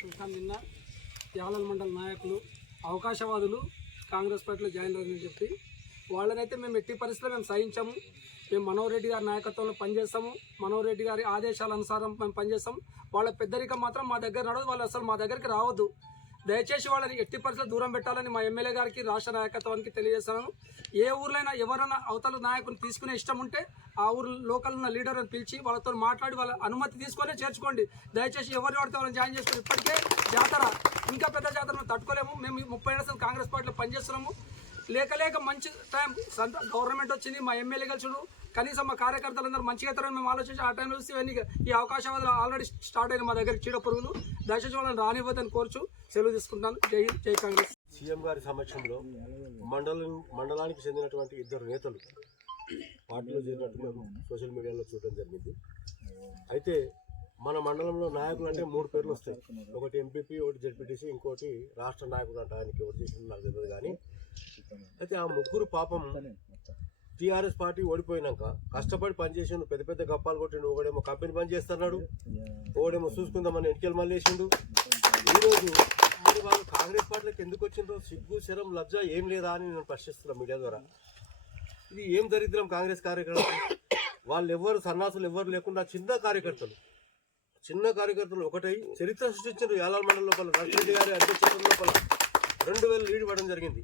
చూసాం నిన్న యాలల్ మండల నాయకులు అవకాశవాదులు కాంగ్రెస్ పార్టీలో జాయిన్ అయ్యారని చెప్పి. వాళ్ళనైతే మేము ఎట్టి పరిస్థితుల్లో మేము సహించాము. మేము మనోహర్ రెడ్డి గారి నాయకత్వంలో పనిచేస్తాము. మనోహర్ రెడ్డి గారి ఆదేశాల అనుసారం మేము పనిచేస్తాం. వాళ్ళ పెద్దరికం మాత్రం మా దగ్గర నడవదు. వాళ్ళు అసలు మా దగ్గరికి రావద్దు. దయచేసి వాళ్ళని ఎట్టి పరిస్థితులు దూరం పెట్టాలని మా ఎమ్మెల్యే గారికి రాష్ట్ర నాయకత్వానికి తెలియజేస్తున్నాను. ఏ ఊర్లైనా ఎవరైనా అవతల నాయకుని తీసుకునే ఇష్టం ఉంటే ఆ ఊరు లోకల్ ఉన్న లీడర్ని పిలిచి వాళ్ళతో మాట్లాడి వాళ్ళ అనుమతి తీసుకొని చేర్చుకోండి. దయచేసి ఎవరు పడితే వాళ్ళని జాయిన్ చేసుకుని ఇప్పటికే జాతర ఇంకా పెద్ద జాతరను తట్టుకోలేము. మేము ముప్పై ఏళ్ళ కాంగ్రెస్ పార్టీలో పనిచేస్తున్నాము. లేక లేక మంచి టైం సంత గవర్నమెంట్ వచ్చింది మా ఎమ్మెల్యే కలిసిడు కనీసం మా కార్యకర్తలందరూ మంచిగా అవుతారని మేము ఆలోచించి ఆ టైంలో చూసి ఇవన్నీ ఈ అవకాశవాదాలు ఆల్రెడీ స్టార్ట్ అయిన మా దగ్గర చీడ పురుగులు దయచేసి వాళ్ళని రానివ్వద్దని కోరుచు. సెలవు తీసుకుంటాను జై జై కాంగ్రెస్. సీఎం గారి సమక్షంలో మండలం మండలానికి చెందినటువంటి ఇద్దరు నేతలు పార్టీలో చేరినట్టు మేము సోషల్ మీడియాలో చూడడం జరిగింది. అయితే మన మండలంలో నాయకులు అంటే మూడు పేర్లు వస్తాయి. ఒకటి ఎంపీపీ ఒకటి జెడ్పీటీసీ ఇంకోటి రాష్ట్ర నాయకుడు అంట ఆయనకి ఎవరు చేసిన నాకు తెలియదు కానీ. అయితే ఆ ముగ్గురు పాపం టీఆర్ఎస్ పార్టీ ఓడిపోయినాక కష్టపడి పనిచేసిండు పెద్ద పెద్ద గప్పాలు కొట్టిండు ఒకడేమో కంపెనీ పని చేస్తున్నాడు ఒకడేమో చూసుకుందామని ఎన్నికలు మళ్ళీ వేసిండు ఈరోజు మరి వాళ్ళు కాంగ్రెస్ పార్టీలకు ఎందుకు వచ్చిందో సిగ్గు శరం లజ్జ ఏం లేదా అని నేను ప్రశ్నిస్తున్నా మీడియా ద్వారా. ఇది ఏం దరిద్రం కాంగ్రెస్ కార్యకర్తలు? వాళ్ళు ఎవ్వరు సన్నాసులు ఎవ్వరు లేకుండా చిన్న కార్యకర్తలు. చిన్న కార్యకర్తలు ఒకటై చరిత్ర సృష్టించిన యాలాల్ మండలం లోపల నరసింహ గారి అధ్యక్షత లోపల రెండు వేలు లీడ్ ఇవ్వడం జరిగింది.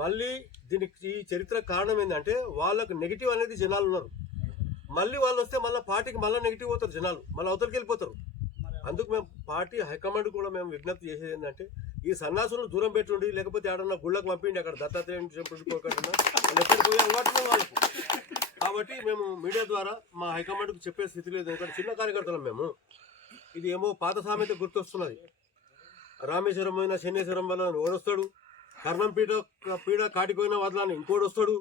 మళ్ళీ దీనికి ఈ చరిత్ర కారణం ఏంటంటే వాళ్ళకు నెగిటివ్ అనేది జనాలు ఉన్నారు. మళ్ళీ వాళ్ళు వస్తే మళ్ళీ పార్టీకి మళ్ళీ నెగిటివ్ అవుతారు జనాలు. మళ్ళీ అవతలికి వెళ్ళిపోతారు. అందుకు మేము పార్టీ హైకమాండ్ కూడా మేము విజ్ఞప్తి చేసేది ఏంటంటే ఈ సన్నాసులను దూరం పెట్టుండి లేకపోతే ఏడన్నా గుళ్ళకు పంపిండి అక్కడ దత్తాత్రేయ టెంపుల్ పోకుండా పోయి అలవాటు వాళ్ళకు. కాబట్టి మేము మీడియా ద్వారా మా హైకమాండ్కు చెప్పే స్థితి లేదు. ఎందుకంటే చిన్న కార్యకర్తలం మేము. ఇది ఏమో పాత సామెత గుర్తొస్తున్నది. రామేశ్వరం పోయిన శనేశ్వరం వల్ల ఓడొస్తాడు. కర్ణం పీడ పీడ కాటిపోయిన వదలని ఇంకోటి వస్తాడు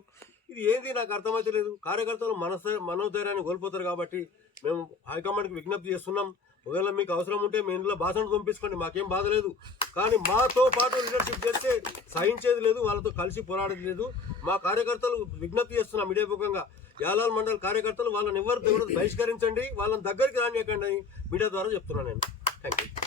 ఇది ఏంది? నాకు అర్థమైతే లేదు. కార్యకర్తలు మనస మనోధైర్యాన్ని కోల్పోతారు కాబట్టి మేము హైకమాండ్కి విజ్ఞప్తి చేస్తున్నాం. ఒకవేళ మీకు అవసరం ఉంటే మీ ఇంట్లో భాషను పంపించుకోండి మాకేం బాధ లేదు. కానీ మాతో పాటు లీడర్షిప్ చేస్తే సహించేది లేదు వాళ్ళతో కలిసి పోరాడేది లేదు. మా కార్యకర్తలు విజ్ఞప్తి చేస్తున్నాం మీడియా యాలాల్ మండల్ కార్యకర్తలు వాళ్ళని ఎవరు బహిష్కరించండి వాళ్ళని దగ్గరికి రానియకండి మీడియా ద్వారా చెప్తున్నాను నేను. Thank you